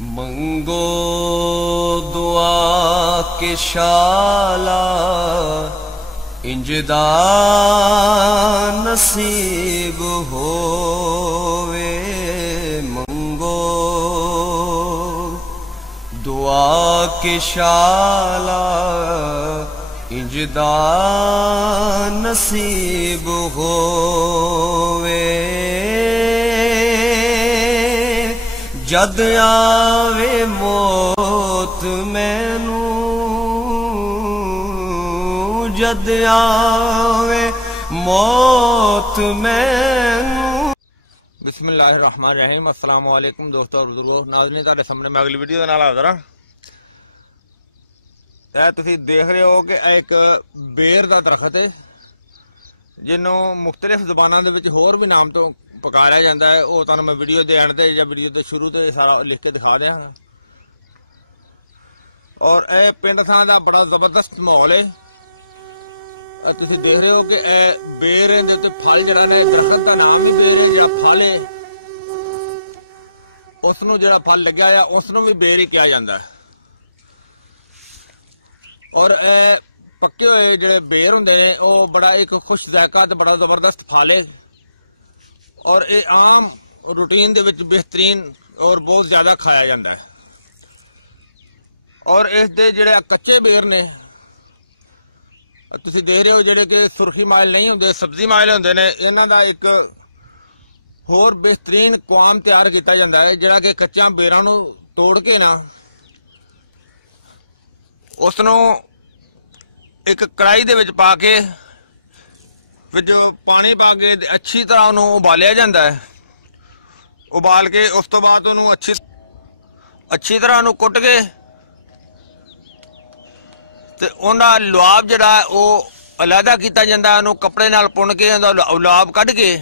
मंगो दुआ के शाला इंजदा नसीब होवे। मंगो दुआ के शाला इंजदा नसीब होवे। जद आवे मौत मैनू, जद आवे मौत मैनू। बिस्मिल्लाहिर्रहमानिर्रहीम। अस्सलाम वालेकुम दोस्तों और बुजुर्गों, नाज़रीन तुहाडे सामने मैं अगली वीडियो दे नाल हाज़र हां। तुसीं देख रहे हो कि एक बेर दा दरख्त है जिन्हों मुख्तलिफ ज़बानां दे विच होर भी नाम तो पुकारा जाता है। वो तुहानूं मैं वीडियो दे एंड ते या वीडियो के शुरू ते सारा लिख के दिखा देंगा। और यह पिंड थां दा बड़ा जबरदस्त माहौल है। तुसीं देख रहे हो कि बेर दे उत्ते फल जिहड़ा ने, दरख्त का नाम ही बेर है। जिहड़ा फल है उसनूं जिहड़ा फल लग्या है उसनूं भी बेर ही कहा जाता है। और पक्के हुए जिहड़े बेर हुंदे ने वो बड़ा एक खुश जायका ते बड़ा जबरदस्त फल है। और ये आम रूटीन दे विच बेहतरीन और बहुत ज्यादा खाया जाता है। और इस दे जिहड़े कच्चे बेर ने तुसीं देख रहे हो जिहड़े कि सुरखी माइल नहीं होंदे, सब्जी माइल होंदे ने, इन्हां दा एक होर बेहतरीन क्वाम तैयार किया जाता है जिहड़ा कि कच्चा बेरां नूं तोड़ के ना उसनूं एक कढ़ाई दे विच पा के फिर जो पानी पा के अच्छी तरह उन्होंने उबालिया जाता है। उबाल के उस तो बाद उन्होंने अच्छी तरह उन्होंने कुट के ते उन्हां लुआब जिहड़ा वो अलहदा किया जाता है। उन्होंने कपड़े नाल पुन के उन्हां लुआब कढ़ के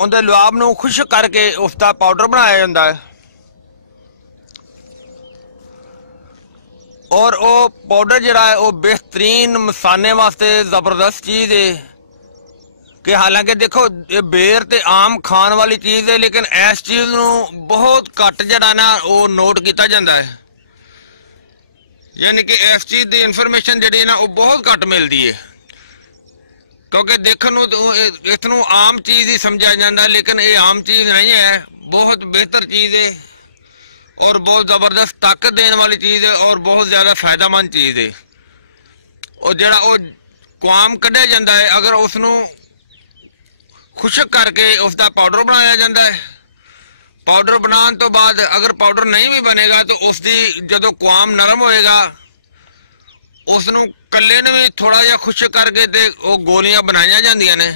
उनके लुआब नूं खुश्क करके उसका पाउडर बनाया जाता है। और वो पाउडर जिहड़ा है वो बेहतरीन मसाने वास्ते जबरदस्त चीज़ है कि हालांकि देखो ये बेर ते आम खान वाली चीज़ है, लेकिन इस चीज़ नूं बहुत घट जिहड़ा ना वो नोट किया जाता है। यानी कि इस चीज़ की इन्फॉर्मेशन जिहड़ी ना वो बहुत घट मिलती है, क्योंकि देखण नूं इसनूं आम चीज़ ही समझा जाता, लेकिन ये आम चीज़ नहीं है, बहुत बेहतर चीज़ है और बहुत जबरदस्त ताकत देने वाली चीज़ है और बहुत ज़्यादा फायदेमंद चीज़ है। और जिहड़ा वो क्वाम कढ़िया जाता है, अगर उसनूं खुश्क करके उसका पाउडर बनाया जाता है। पाउडर बनाने तो बाद अगर पाउडर नहीं भी बनेगा तो उसकी जदों क्वाम नरम होएगा उसनूं कल्ले ने भी थोड़ा जिहा खुश्क करके ते वो गोलियां बनाई जांदियां ने।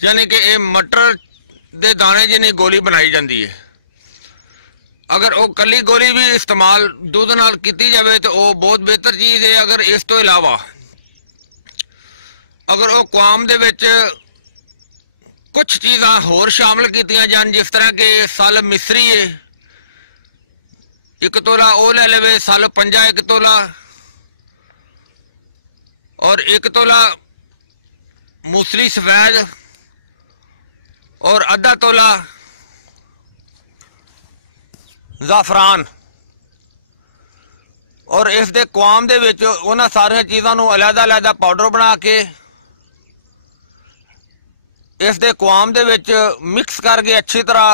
यानी कि ये मटर दे दाने जिन्नी गोली बनाई जाती है। अगर वो कली गोली भी इस्तेमाल दूध नाल की जाए तो वो बहुत बेहतर चीज़ है। अगर इस तो इलावा अगर वो क्वाम दे विच कुछ चीज़ां होर शामिल कीतियां जान, जिस तरह के सल मिसरी है, 1 तोला वो ले लेवे, सल 5 1 तोला, और 1 तोला मूसली सफेद, और आधा तोला ज़ाफ़रान। और इस दे क्वाम दे विच उन्हां सारियां चीज़ां नूं अलहदा अलहदा पाउडर बना के इस दे क्वाम दे विच मिक्स करके अच्छी तरह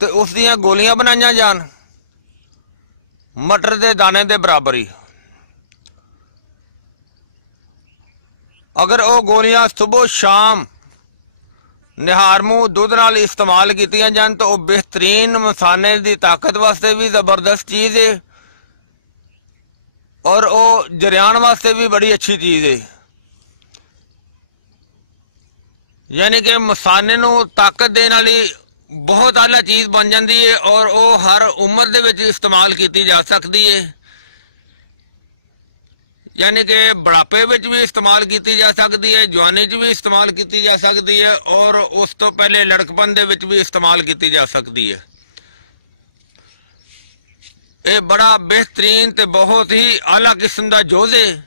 ते उस दियां गोलियां बनाईयां जान मटर दे दाने दे बराबर ही। अगर वो गोलियां सुबह शाम निहार मुँह दुध नाल इस्तेमाल कीतियां जान तो वह बेहतरीन मसाने की ताकत वास्ते भी जबरदस्त चीज़ है और वो जरियान वास्ते भी बड़ी अच्छी चीज़ है। यानी कि मसाने नूं ताकत देने वाली बहुत आला चीज़ बन जाती है और वो हर उम्र दे विच इस्तेमाल की जा सकती है। यानी कि बुढ़ापे विच भी इस्तेमाल की जा सकती है, जवानी च भी इस्तेमाल की जा सकती है और उस तो पहले लड़कपन दे विच भी इस्तेमाल की जा सकती है। ये बड़ा बेहतरीन ते बहुत ही आला किस्म का जोज है।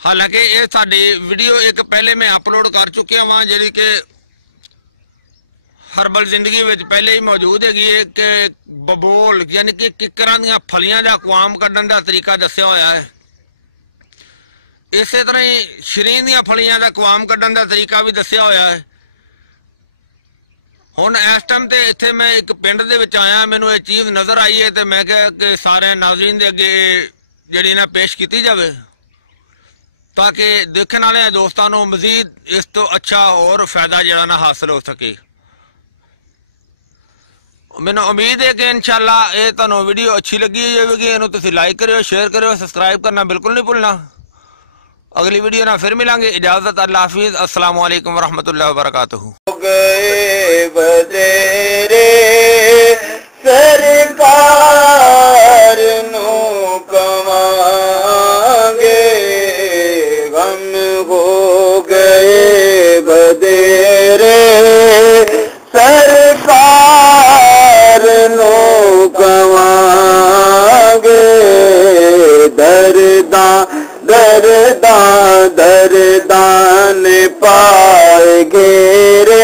हालांकि ये साडी वीडियो एक पहले मैं अपलोड कर चुकिया वहाँ, जी कि हर्बल जिंदगी में पहले ही मौजूद है कि बबोल यानी कि किकरां दी फलियां दा कवाम कड्ढण दा तरीका दस्सिया होया है। इस तरह ही शरीन दी फलियां दा कवाम कड्ढण दा तरीका भी दस्सिया होया है। हुण इस टाइम ते इत्थे मैं एक पिंड दे विच आया, मैनूं ये चीज़ नज़र आई है तो मैं कहा कि सारे नाज़रीन दे अगे जिहड़ी ना पेश की जावे ताकि देखने वाले दोस्तों को मजीद इस तो अच्छा और फायदा जिहड़ा ना हासिल हो सके। मैनूं उम्मीद है कि इंशाअल्लाह ये तुहानूं वीडियो अच्छी लगी होगी। इहनूं तुसीं लाइक करियो, शेयर करियो, सबसक्राइब करना बिल्कुल नहीं भुलना। अगली वीडियो ना फिर मिलांगे। इजाजत, अल्लाह हाफिज़, अस्सलाम वालेकुम वरहमतुल्लाहि वबरकातुहू। गए बतेरे सरकार नो कमांगे, गम हो गए बतेरे सरकार नो कमांगे। दर्दा दर्दा दर्दा ने पाए घेरे